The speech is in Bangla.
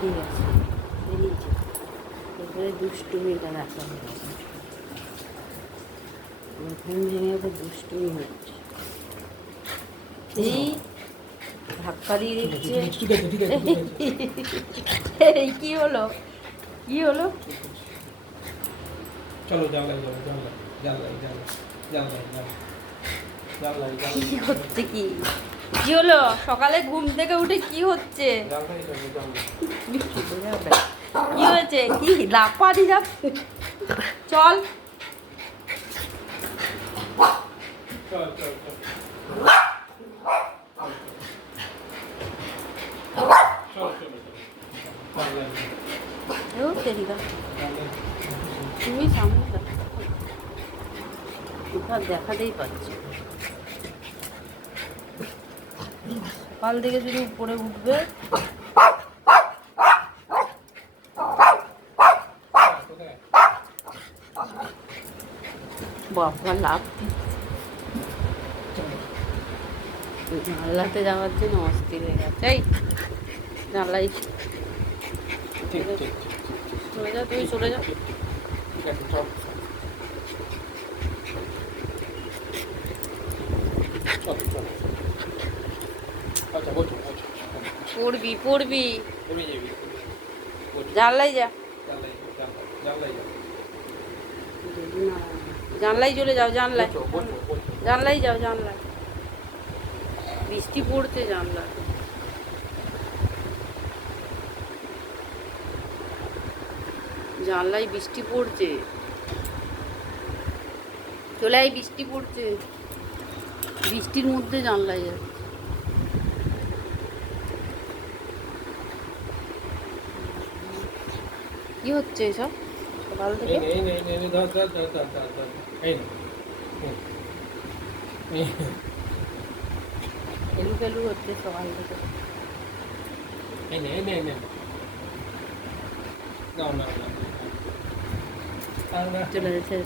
বেরিয়ে গেছে, বেরিয়েছে। এবারে দুষ্টুমিটা দেখা হয়ে গেছে, ঘুম ভেঙে এবার দুষ্টুমি হচ্ছে। এই ধাক্কা দিয়ে দিচ্ছে। এই কি হলো, কি হলো? চলো জানলাই যাবো, জানলাই জানলাই জানলাই জানলাই জানলাই জানলাই কি হচ্ছে? কি কি হলো? সকালে ঘুম থেকে উঠে কি হচ্ছে? জানলাই যাবো, জানলাই। কি হয়েছে? কি লাফানি যাচ্ছে? চল চল চল চল চল চলো জানলাই ও তেরিকা, জানলাই তুমি সামনে কোথাও দেখাতেই পাচ্ছি। সকাল থেকে যদি উপরে উঠবে, কোথায়? বাবা লাভ জানলাতে যাওয়ার জন্য অস্থির হয়ে গেছে। এই জানলাই ঠিক ঠিক ঠিক চলে যাও, তুমি চলে যাও। ঠিক আছে চল চল চল আচ্ছা বলছো বলছো পড়বি পড়বি, তুমি যাবি বলছো জানলাই যা, জানলাই জানলাই জানলাই যাও জানলাই চলে যাও, জানলাই বলছো বলছো বলছো জানলাই যাও, জানলাই। বৃষ্টি পড়ছে, জানলা জানলায় বৃষ্টি পড়ছে, চলে আয়, বৃষ্টি পড়ছে, বৃষ্টির মধ্যে জানলায় যাচ্ছে। কি হচ্ছে এসব সকাল থেকে? এই নেই নেই নেই ধর ধর ধর ধর ধর ধর এই নে এলু ফেলু হচ্ছে সকাল থেকে। এই নে এই নে এই নে নাও নাও নাও চলে যাচ্ছে।